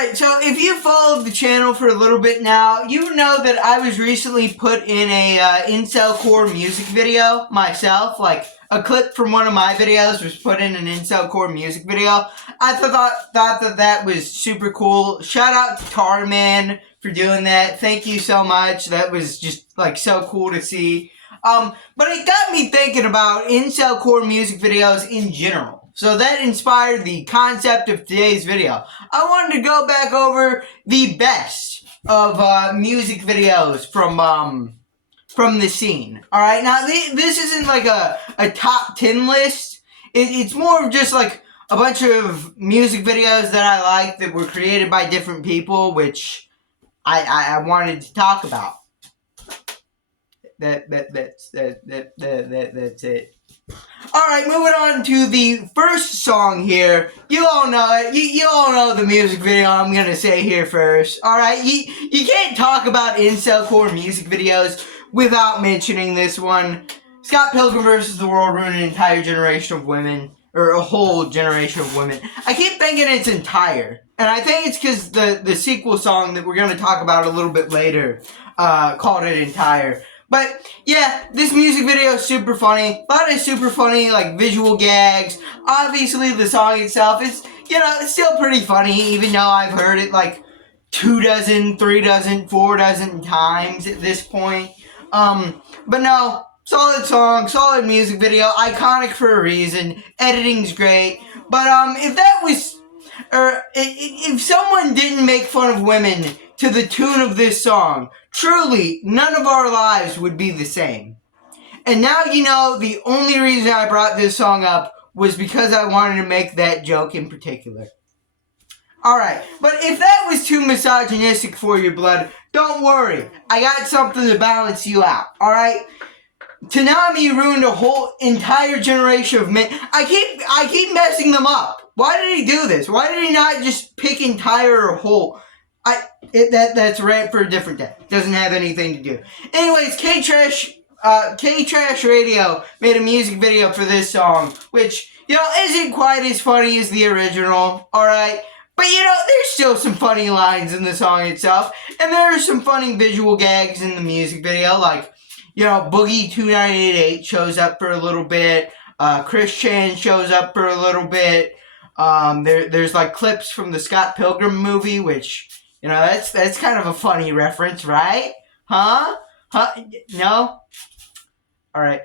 Alright, so if you followed the channel for a little bit now, you know that I was recently put in a Incelcore music video myself. Like, a clip from one of my videos was put in an Incelcore music video. I thought that was super cool. Shout out to Tarman for doing that. Thank you so much. That was just, like, so cool to see. But it got me thinking about Incelcore music videos in general. So that inspired the concept of today's video. I wanted to go back over the best of music videos from the scene. Alright, now this isn't like a top 10 list. It's more of just like a bunch of music videos that I like that were created by different people, which I wanted to talk about. That's it. Alright, moving on to the first song here. You all know it. You all know the music video I'm gonna say here first. Alright, you can't talk about Incelcore music videos without mentioning this one. Scott Pilgrim vs. the World ruined an entire generation of women. Or a whole generation of women. I keep thinking it's entire. And I think it's because the sequel song that we're gonna talk about a little bit later called it entire. But, yeah, this music video is super funny. A lot of super funny, like, visual gags. Obviously, the song itself is, it's still pretty funny, even though I've heard it, like, 2 dozen, 3 dozen, 4 dozen times at this point. But no, solid song, solid music video, iconic for a reason. Editing's great. But, if someone didn't make fun of women to the tune of this song, truly, none of our lives would be the same. And now you know the only reason I brought this song up was because I wanted to make that joke in particular. Alright, but if that was too misogynistic for your blood, don't worry. I got something to balance you out, alright? Tanami ruined a whole entire generation of men. I keep messing them up. Why did he do this? Why did he not just pick entire or whole? That's a rant for a different day. Doesn't have anything to do. Anyways, K-Trash Radio made a music video for this song, which, isn't quite as funny as the original, alright? But, there's still some funny lines in the song itself, and there are some funny visual gags in the music video, like, Boogie2988 shows up for a little bit, Chris Chan shows up for a little bit, there's, like, clips from the Scott Pilgrim movie, which... that's kind of a funny reference, right? Huh? No? Alright.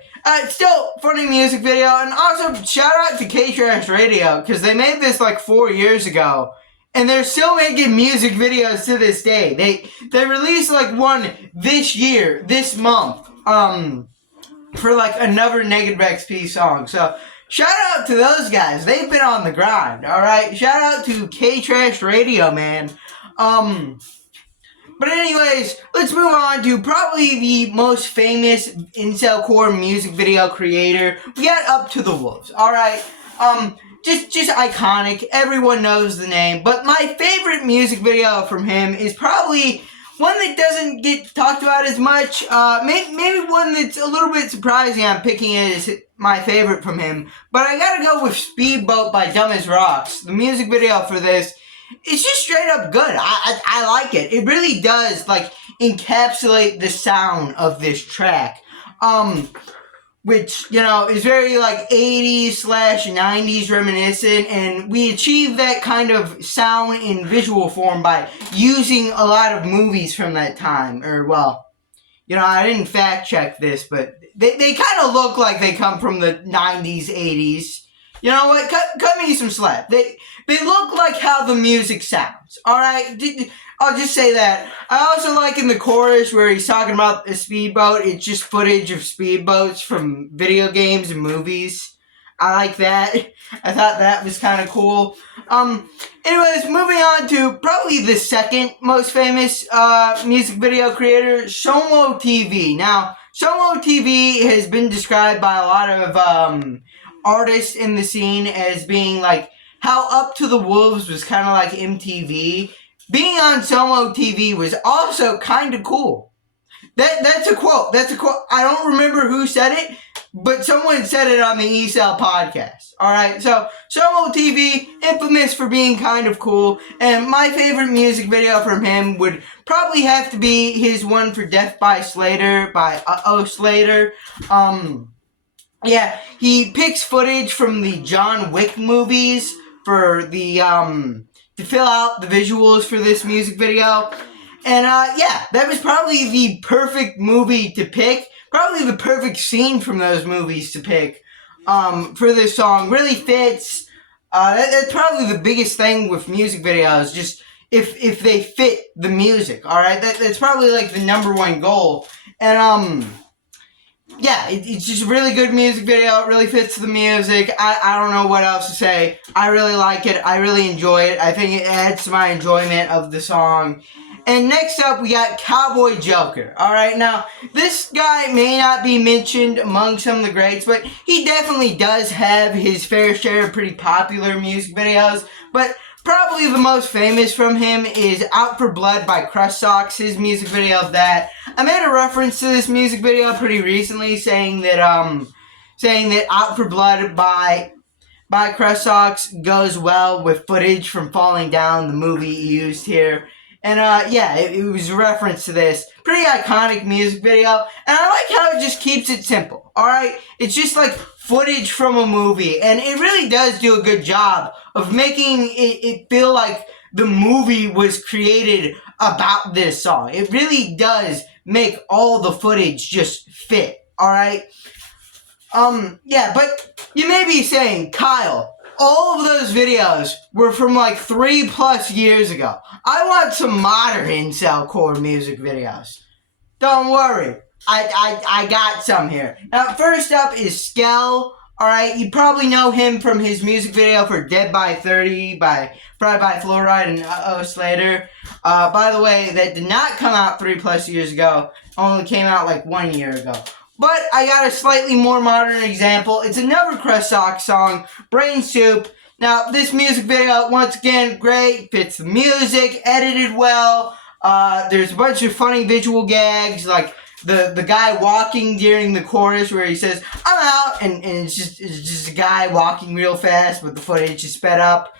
Still, funny music video. And also, shout out to K-Trash Radio, because they made this like 4 years ago. And they're still making music videos to this day. They released like one this year, this month, for like another Negative XP song. So, shout out to those guys. They've been on the grind, alright? Shout out to K-Trash Radio, man. But anyways, let's move on to probably the most famous Incelcore music video creator. We got Up to the Wolves, alright? Just iconic, everyone knows the name, but my favorite music video from him is probably one that doesn't get talked about as much, maybe one that's a little bit surprising I'm picking it as my favorite from him, but I gotta go with Speedboat by Dumb as Rocks. The music video for this, it's just straight up good. I like it. It really does, like, encapsulate the sound of this track. Which, is very, like, 80s/90s reminiscent, and we achieved that kind of sound in visual form by using a lot of movies from that time. Or, well, I didn't fact check this, but they kind of look like they come from the 90s, 80s. You know what? Cut me some slack. They look like how the music sounds. Alright? I'll just say that. I also like in the chorus where he's talking about a speedboat. It's just footage of speedboats from video games and movies. I like that. I thought that was kind of cool. Anyways, moving on to probably the second most famous music video creator, Somo TV. Now, Somo TV has been described by a lot of artists in the scene as being like how Up to the Wolves was kind of like MTV. Being on Somo TV was also kind of cool. That's a quote. I don't remember who said it, but someone said it on the ESL podcast. Alright, so Solo TV, infamous for being kind of cool, and my favorite music video from him would probably have to be his one for Death by Slater, by Slater. Yeah, he picks footage from the John Wick movies for the, to fill out the visuals for this music video. And, yeah, that was probably the perfect movie to pick. Probably the perfect scene from those movies to pick, for this song. Really fits. That's probably the biggest thing with music videos, just if they fit the music, alright? That's probably, like, the number one goal. And, yeah, it's just a really good music video. It really fits the music. I don't know what else to say. I really like it. I really enjoy it. I think it adds to my enjoyment of the song. And next up, we got Cowboy Joker. Alright, now, this guy may not be mentioned among some of the greats, but he definitely does have his fair share of pretty popular music videos. But probably the most famous from him is Out for Blood by Crush Socks, his music video of that. I made a reference to this music video pretty recently, saying that Out for Blood by Crush Socks goes well with footage from Falling Down, the movie he used here. And, yeah, it was a reference to this. Pretty iconic music video. And I like how it just keeps it simple, alright? It's just like footage from a movie. And it really does do a good job of making it feel like the movie was created about this song. It really does make all the footage just fit, alright? Yeah, but you may be saying, Kyle, all of those videos were from like 3+ years ago. I want some modern Incelcore music videos. Don't worry, I got some here. Now, first up is Skell. Alright, you probably know him from his music video for Dead by 30 by Fried by Fluoride and Slater. By the way, that did not come out 3+ years ago. Only came out like 1 year ago. But I got a slightly more modern example. It's another Crush Socks song, Brain Soup. Now, this music video, once again, great. Fits the music, edited well. There's a bunch of funny visual gags, like the guy walking during the chorus where he says, "I'm out," and it's just a guy walking real fast, but the footage is sped up.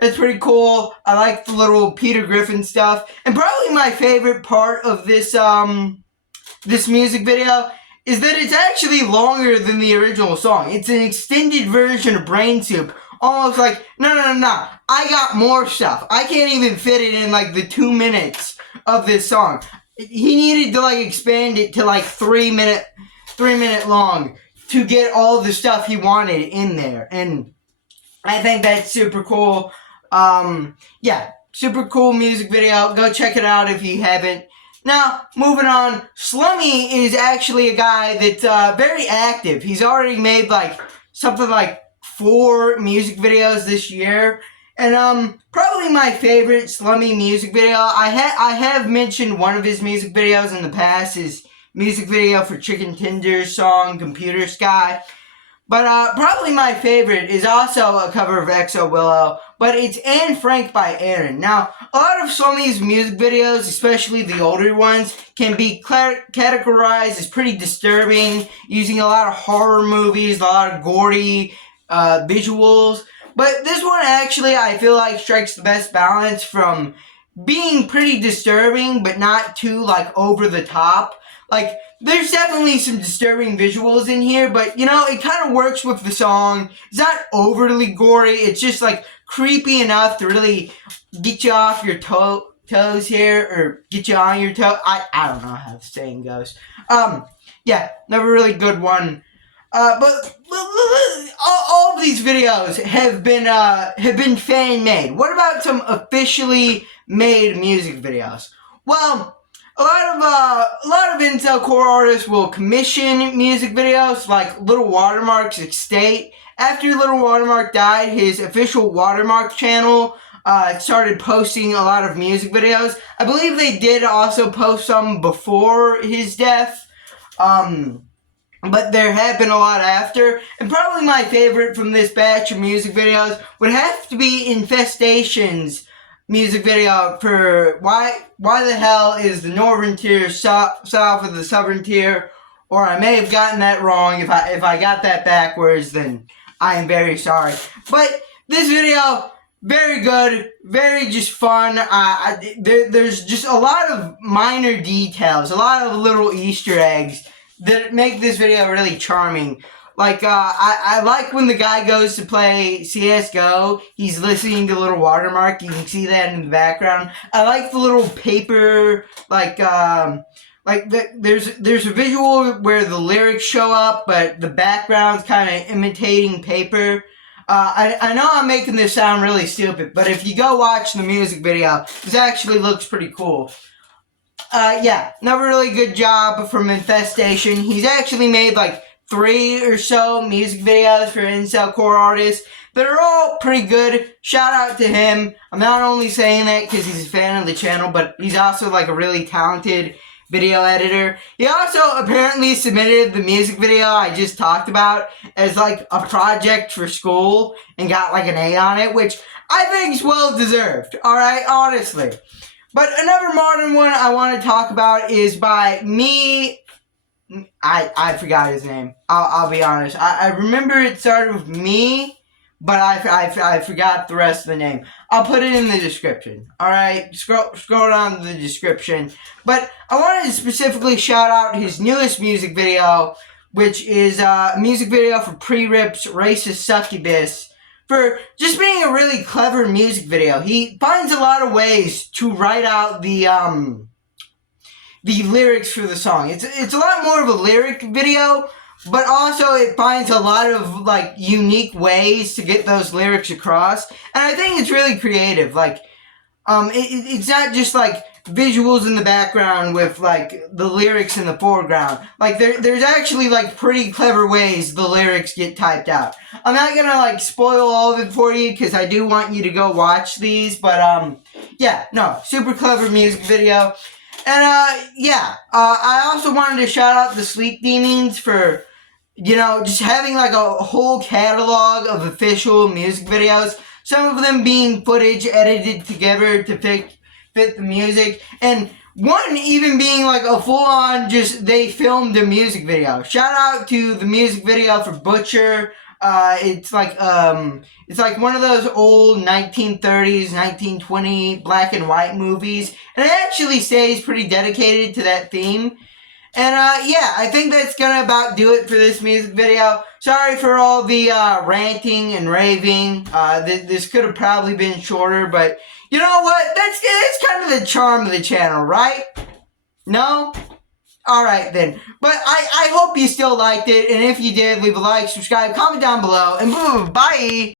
It's pretty cool. I like the little Peter Griffin stuff. And probably my favorite part of this, this music video is that it's actually longer than the original song. It's an extended version of Brain Soup. Almost like, no, I got more stuff. I can't even fit it in like the 2 minutes of this song. He needed to like expand it to like 3 minute long to get all the stuff he wanted in there. And I think that's super cool. Yeah, super cool music video. Go check it out if you haven't. Now, moving on, Slummy is actually a guy that's very active. He's already made like something like 4 music videos this year. And probably my favorite Slummy music video, I have mentioned one of his music videos in the past, his music video for Chicken Tender's song, Computer Sky. But probably my favorite is also a cover of XO Willow, but it's Anne Frank by Aaron. Now, a lot of Slummy's music videos, especially the older ones, can be categorized as pretty disturbing, using a lot of horror movies, a lot of gory visuals. But this one actually, I feel like, strikes the best balance from being pretty disturbing, but not too, like, over the top. Like, there's definitely some disturbing visuals in here, but, you know, it kind of works with the song. It's not overly gory. It's just, like, creepy enough to really get you off your toes here, or get you on your toe. I don't know how the saying goes. Yeah, never really good one. But all of these videos have been fan-made. What about some officially made music videos? Well, a lot of Incelcore artists will commission music videos, like Little Watermark's Estate. After Little Watermark died, his official Watermark channel started posting a lot of music videos. I believe they did also post some before his death. But there have been a lot after. And probably my favorite from this batch of music videos would have to be Infestation's music video for Why the Hell is the Northern Tier South of the Southern Tier? or I may have gotten that wrong. If I got that backwards, then I am very sorry. But this video, very good, very just fun. There's just a lot of minor details, a lot of little Easter eggs that make this video really charming. Like, I like when the guy goes to play CSGO, he's listening to Little Watermark, you can see that in the background. I like the little paper, there's a visual where the lyrics show up, but the background's kind of imitating paper. I know I'm making this sound really stupid, but if you go watch the music video, this actually looks pretty cool. Yeah, another really good job from Infestation. He's actually made like 3 or so music videos for Incelcore artists that are all pretty good. Shout out to him. I'm not only saying that because he's a fan of the channel, but he's also like a really talented video editor. He also apparently submitted the music video I just talked about as like a project for school and got like an A on it, which I think is well deserved, alright, honestly. But another modern one I want to talk about is by me. I forgot his name. I'll be honest. I remember it started with me, but I forgot the rest of the name. I'll put it in the description. Alright, scroll down to the description. But I wanted to specifically shout out his newest music video, which is a music video for Pre-Rip's Racist Succubus, for just being a really clever music video. He finds a lot of ways to write out the lyrics for the song. It's a lot more of a lyric video, but also it finds a lot of like unique ways to get those lyrics across, and I think it's really creative. Like, it's not just like visuals in the background with like the lyrics in the foreground. Like there's actually like pretty clever ways the lyrics get typed out. I'm not gonna like spoil all of it for you because I do want you to go watch these, but yeah, no, super clever music video. And yeah, I also wanted to shout out the Sleep Demons for, you know, just having like a whole catalog of official music videos. Some of them being footage edited together to fit the music, and one even being like a full-on just they filmed a music video. Shout out to the music video for Butcher. It's like one of those old 1930s, 1920 black and white movies, and it actually stays pretty dedicated to that theme. And yeah, I think that's gonna about do it for this music video. Sorry for all the ranting and raving. This could have probably been shorter, but you know what? That's kind of the charm of the channel, right? No? Alright then. But I hope you still liked it, and if you did, leave a like, subscribe, comment down below, and boom, bye!